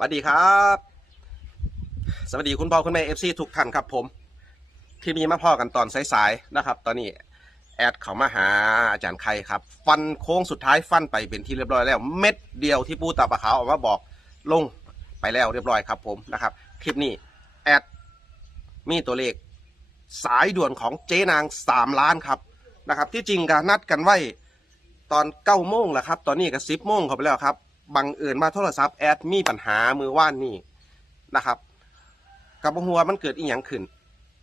สวัสดีครับ สวัสดีคุณพ่อคุณแม่เอฟซีทุกท่านครับผมที่มีมาพ่อกันตอนสายๆนะครับ ตอนนี้แอดเขามาหาอาจารย์ไข่ครับ ฟันโค้งสุดท้ายฟันไปเป็นที่เรียบร้อยแล้ว เม็ดเดียวที่ปูตาปะขาวออกมาบอกลงไปแล้วเรียบร้อยครับผมนะครับ คลิปนี้แอดมีตัวเลขสายด่วนของเจ๊นางสามล้านครับนะครับ ที่จริงก็นัดกันไว้ตอนเก้าโมงแหละครับ ตอนนี้ก็สิบโมงเข้าไปแล้วครับ บังเอิญมาโทรศัพท์แอดมีปัญหามือว่านนี่นะครับกับหัวมันเกิดอีหยังขึ้น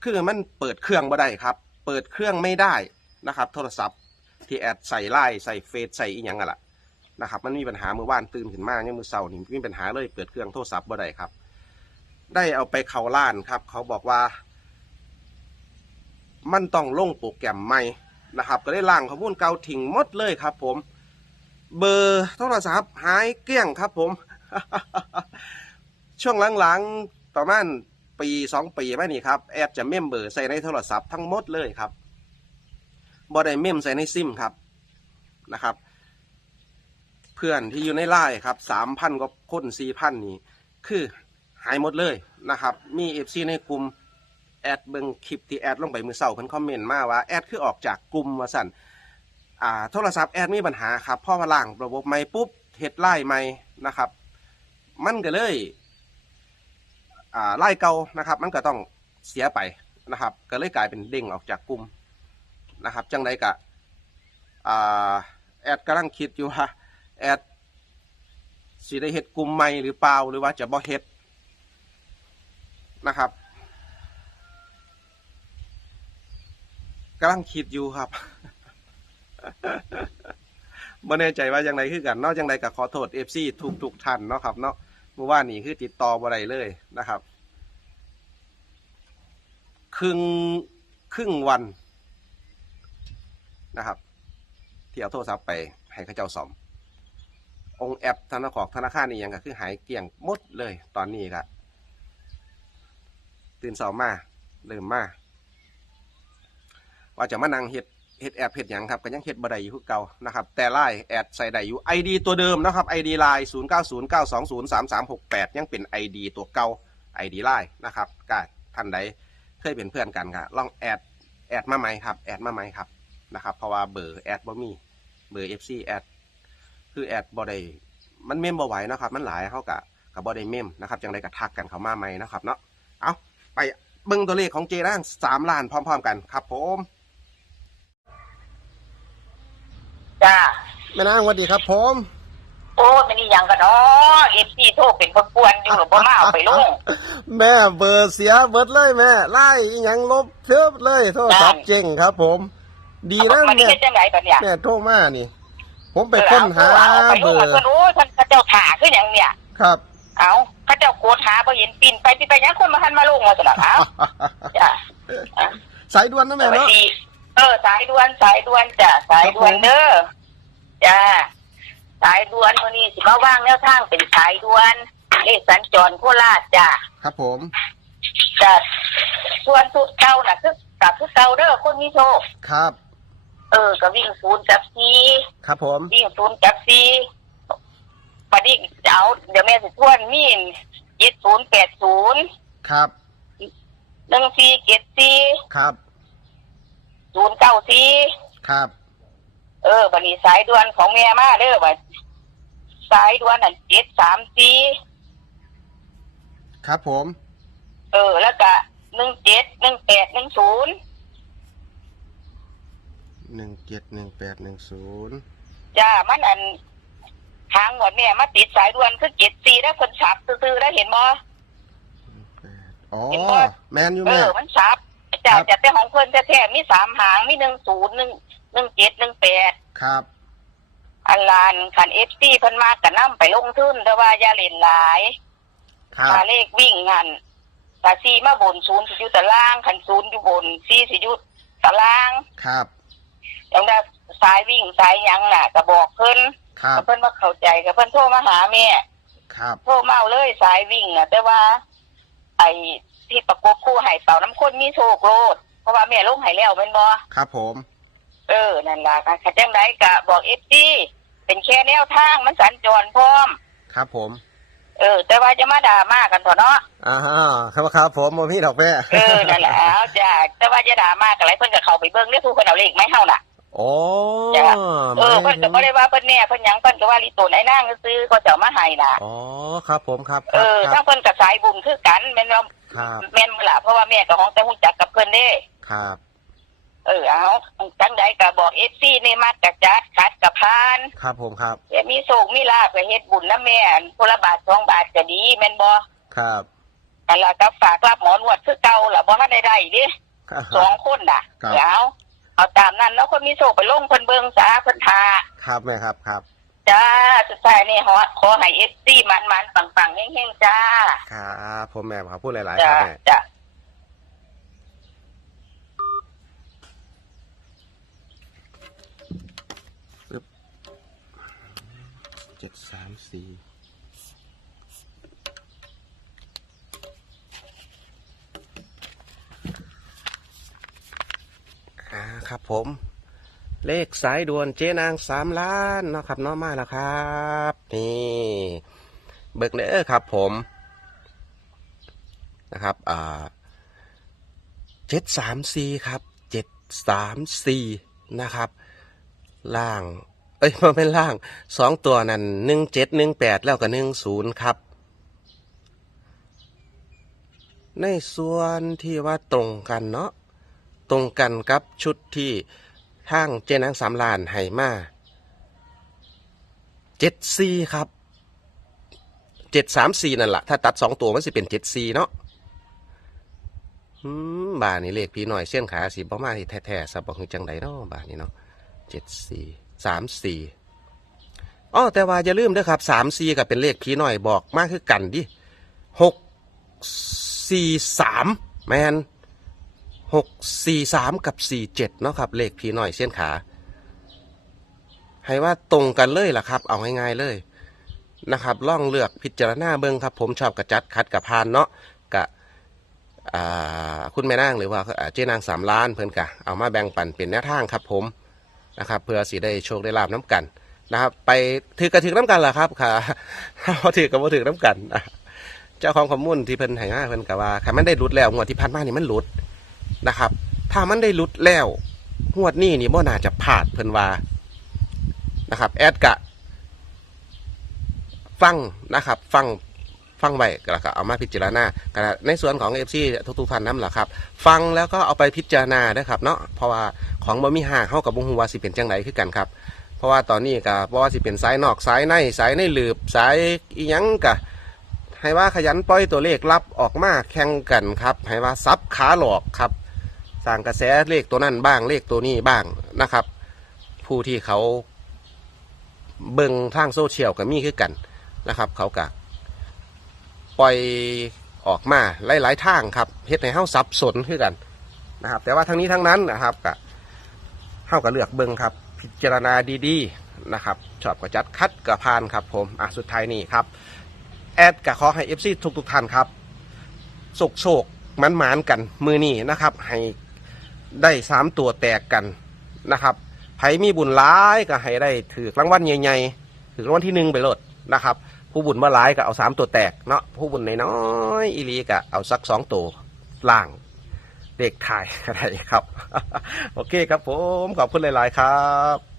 คือมันเปิดเครื่องบ่ได้ครับ เปิดเครื่องไม่ได้นะครับ โทรศัพท์ที่แอดใส่ไลน์ใส่เฟซใส่อีหยังอะล่ะนะครับ มันมีปัญหามือว่านตื่นขึ้นมาเนี่ยมือเสาร์นี่มีปัญหาเลยเปิดเครื่องโทรศัพท์บ่ได้ครับ ได้เอาไปเขาล้านครับ เขาบอกว่า มันต้องลงโปรแกรมใหม่นะครับ ก็ได้ล่างข้อมูลเก่าทิ้งหมดเลยครับ ผม เบอร์โทรศัพท์หายเกลี้ยงครับผม ช่วงหลังๆประมาณปีสองปีไมานี่ครับ แอดจะเมมเบอร์ใส่ในโทรศัพท์ทั้งหมดเลยครับบ่ได้เมมใส่ในซิมครับนะครับ เพื่อนที่อยู่ในไลน์ครับสามพันกว่าคนสี่พันนี่คือหายหมดเลยนะครับ มีเอฟซีในกลุ่มแอดเบิงคลิปที่แอดลงไปมือเสาเพิ่นคอมเมนต์มาว่าแอดคือออกจากกลุ่มว่าสั่น อ่าโทรศัพท์แอดมีปัญหาครับพ่อมาล่างระบบใหม่ปุ๊บเฮ็ดไล่ใหม่นะครับ มันก็เลยอ่าไล่เก่านะครับ มันก็ต้องเสียไปนะครับ ก็เลยกลายเป็นเด้งออกจากกลุ่มนะครับ จังไดกะอ่าแอดกำลังคิดอยู่ว่าแอดสิได้เฮ็ดกลุ่มใหม่หรือเปล่าหรือว่าจะบ่เฮ็ดนะครับกำลังคิดอยู่ครับ ไม่แน่ใจว่าอย่างไรคือกันนอกจังไรก็ขอโทษเอฟซีทุกทุกๆท่านเนาะครับเนาะเมื่อวานนี้คือติดต่อบ่ได้เลยนะครับ ครึ่งครึ่งวันนะครับ ที่เอาโทรศัพท์ไปให้เขาเจ้าสอม องแอปธนาคารธนาคารนี่ยังก็คือหายเกลี้ยงหมดเลยตอนนี้ครับตื่นเช้ามาเริ่มมาว่าจะมานั่งเฮ็ด เฮ็ดแอปเฮ็ดหยังครับก็ยังเฮ็ดบ่ได้อยู่คือเก่านะครับ แต่ไลน์แอดใส่ได้อยู่ ID ตัวเดิมนะครับ ID ไลน์0909203368 ยังเป็น ID ตัวเก่า ID ไลน์นะครับก็ท่านใดเคยเป็นเพื่อนกันก็ลองแอดแอดมาไหมครับแอดมาไหมครับนะครับ เพราะว่าเบอร์แอดบ่มีเบอร์ FC แอดคือแอดบ่ได้มันเมมบ่ไหวนะครับ มันหลายเฮาก็ก็บ่ได้เมมนะครับจังไดก็ทักกันเข้ามาใหม่นะครับเนาะเอาไปเบิ่งตัวเลขของเจร่าง3ล้านพร้อม ๆ กันครับผม จ้าแม่นางสวัสดีครับผมโอ้มันนี่ยังกันเนาะเอฟซีโทรเป็นคนกวนๆอยู่บ่มาเอาไปลงแม่เบอร์เสียเบิดเลยแม่ไล่อีหยังลบเพิบเลยโทรศัพท์เจ๊งครับ ผม ดีนะมันนี่แม่เป็นจังไงบัดเนี่ยแม่โทรมานี่ ผมไปค้นหาเอาไปเบลองมาร์เพิ่นโอ้ยท่านพระเจ้าถ่าคือหยังเนี่ยครับเอาพระเจ้าโกรธหาบ่เห็นปิ่นไปปิ่นไปหยังคนมาทันมาลงว่าซั่นล่ะเอาจ้าสายด่วนนะสแม่วัสเนาะดี เออสายด่วนสายด่วนจ้ะสายด่วนเด้อจ้าสายด่วนวันนี้สิมาว่างแนวทางเป็นสายด่วนเลขสัญจรโคราชจ้ะครับผมจ้ะส่วนสุดเก่าน่ะคือกับคือเก่าเด้อคนมีโชคครับ เออก็วิ่งศูนย์กับซีครับผมวิ่งศูนย์กับซีปะนี้จะเอาเดี๋ยวแม่สิทวนมีเจ็ดศูนย์แปดศูนย์ครับหนึ่งสี่เจ็ดสี่ครับ ศูนย์เก้าสี่ครับเออบันนี้สายด่วนของแม่มาเด้อบัดสายด่วนนั่นเจ็ดสามสี่ครับผม เออ แล้วก็หนึ่งเจ็ดหนึ่งแปดหนึ่งศูนย์หนึ่งเจ็ดหนึ่งแปดหนึ่งศูนย์จ้ามันอันทางหมดแม่มาติดสายด่วนคือเจ็ดสี่แล้วคนฉับตื้อๆแล้วเห็นบ่อ๋อ เห็นบ่ แมนอยู่เอแม่ อมันซับ จ้าครับ จะเป็นของเพิ่นแท้ๆมีสามหางมีหนึ่งศูนย์หนึ่งหนึ่งเจ็ดหนึ่งแปดครับ อันลานขันเอฟซีเพิ่นมากกะนํไปลงทุนแต่ว่าอย่าเล่นหลายครับ ถ้าเลขวิ่งหันถ้าซีมาบนศูนย์สิอยู่ตารางขันศูนย์อยู่บนซีสิอยู่ตารางครับอย่างนั้นสายวิ่งสายหยังน่ะก็บอกเพิ่นครับ เพิ่นว่าเข้าใจก็เพิ่นโทรมาหาแม่ ครับ โทรมาเอาเลยสายวิ่งน่ะ แต่ว่า ไอ้ ที่ประกบคู่ให้เป่าน้ำข้นมีโชคโลด เพราะว่าแม่ลงให้แล้วแม่นบ่ครับผม เออ นั่นล่ะค่ะขัดจังไดกะบอกเอฟซีเป็นแค่แนวทางมันสัญจรพร้อม ครับผม เอออแต่ว่าจะมาด่ามากันเถอะเนาะอ่าครับครับผมบ่มีดอกแม่เออ นั่นแหละเอาจ้ะแต่ว่าจะด่ามากันไรเพิ่นก็เข้าไปเบิ่งได้ผู้เพิ่นเอาเลขไหม่เฮาน่ะโอ้จ้ะเออเพิ่นก็บ่ได้ว่าเพิ่นแน่เพิ่นหยังเพิ่นก็ว่าลิตูนไอ้นางซื้อก็จะเอามาให้น่ะอ๋อครับผมครับคเอรับอครัถ้าบเพิ่นก็สายบุญคือกันแม่นว่า ครับแม่นบ่ล่ะเพราะว่าแม่ก็ของแต่ฮู้จักกับเพิ่นเด้ครับเออเอาจังใดก็บอก FC นี่มาจักจัดคัดกับพานครับผมครับอย่ามีโศกมีลาภก็เฮ็ดบุญนะแม่คนละบาทสองบาทก็ดีแม่นบ่ครับอันละก็ฝากรับหมอนวดคือเก่าล่ะบ่ทันได้ได้ดิครับสองคนน่ะครับเดี๋ยวเอาตามนั้นแล้วคนมีโศกไปลงเพิ่นเบิ่งซะเพิ่นทาครับแม่ครับครับ จ้าสุดท้ายนี่ขอขอให้ FC มันๆปังๆเฮงๆจ้า ครับผมแม่ครับพูดหลายๆคจ้ารับแม่ จ้า เจ็ดสามสี่อ่าครับผม เลขสายด่วนเจ๊นางสามล้านเนาะครับเน้องมาแล้วครับ นี่เบิกเน้อครับผมนะครับอ่าเจ็ดสามสี่ครับเจ็ดสามสี่นะครับ ล่าง เอ้ยมันเป็นล่างสองตัวนั่นหนึ่งเจ็ดหนึ่งแปดแล้วก็หนึ่งศูนย์ครับ ในส่วนที่ว่าตรงกันเนาะตรงกันกับชุดที่ ทางเจนังสามลานให้มาเจ็ดซีครับเจ็ดสามสี่นั่นแหละถ้าตัดสองตัวมันสิเป็นเจ็ดซีเนาะอืมบาทนี่เลขพี่หน่อยเส้นขาสีประมาณที่แท้ๆสับบอกคือจังไดเนาะบาทนี้เนาะเจ็ดสี่สามสี่อ๋อแต่ว่าอย่าลืมด้อครับสามสี่กับเป็นเลขผีหน่อยบอกมากคือกันดิหกสี่สามแมน หกสี่สามกับสี่เจ็ดเนาะครับเลขผีหน่อยเส้นขา ให้ว่าตรงกันเลยล่ะครับ เอาง่ายๆเลยนะครับล่องเลือกพิจารณาเบิ้งครับ ผมชอบกระจัดคัดกับพานเนาะกะคุณแม่นางหรือว่าเจ้นางสามล้านเพิ่อนกะเอามาแบ่งปันเป็นแนวทางครับผมนะครับเพื่อสิได้โชคได้ลาบน้ำกันนะครับ ไปถือกระถือน้ำกันล่ะครับค่ะพอถือกับพอถือน้ำกัน เจ้าของข้อมูลที่เพิ่นให้มาเพิ่นกะว่าค่ะมันได้หลุดแล้วงวดที่ผ่านมานี่มันหลุด นะครับ ถ้ามันได้ลุดแล้วงวดนี้นี่บ่น่าจะพลาดเพิ่นว่านะครับ แอดกะ ฟังนะครับ ฟังฟังไว้แล้วก็เอามาพิจารณาก็ในส่วนของเอฟซีทุกๆท่านนั่นแหละครับ ฟังแล้วก็เอาไปพิจารณาด้วยครับเนาะเพราะว่าของบ่มีห่างเข้ากับบุงฮูว่าสิเป็นจังไดคือกันครับ เพราะว่าตอนนี้ก็บ่ว่าสิเป็นสายนอกสายในสายในหลืบสายอีหยังกะให้ว่าขยันปล่อยตัวเลขลับออกมาแข่งกันครับให้ว่าซับขาหลอกครับ สร้างกระแสเลขตัวนั้นบ้างเลขตัวนี้บ้างนะครับ ผู้ที่เขาเบิ่งทางโซเชียลก็มีคือกันนะครับ เขากะปล่อยออกมาหลายๆทางครับเฮ็ดให้เฮาสับสนคือกันนะครับ แต่ว่าทั้งนี้ทั้งนั้นนะครับก็เข้ากับเลือกเบิ้งครับ พิจารณาดีๆนะครับชอบก็จัดคัดกับพานครับผมอะสุดท้ายนี่ครับแอดกับขอให้เอฟซีทุกๆท่านครับโศกโศกมันหมานๆกันมือนี่นะครับให้ ได้สามตัวแตกกันนะครับไผมีบุญร้ายก็ให้ได้ถือรางวัลใหญ่ๆถือรางวัลที่หนึ่งไปโลดนะครับ ผู้บุญมาร้ายก็เอาสามตัวแตกเนาะผู้บุญน้อยๆอีลีก็เอาสักสองตัวล่างเด็กถ่ายอะไรครับ โอเคครับผม ขอบคุณหลาย ๆ ครับ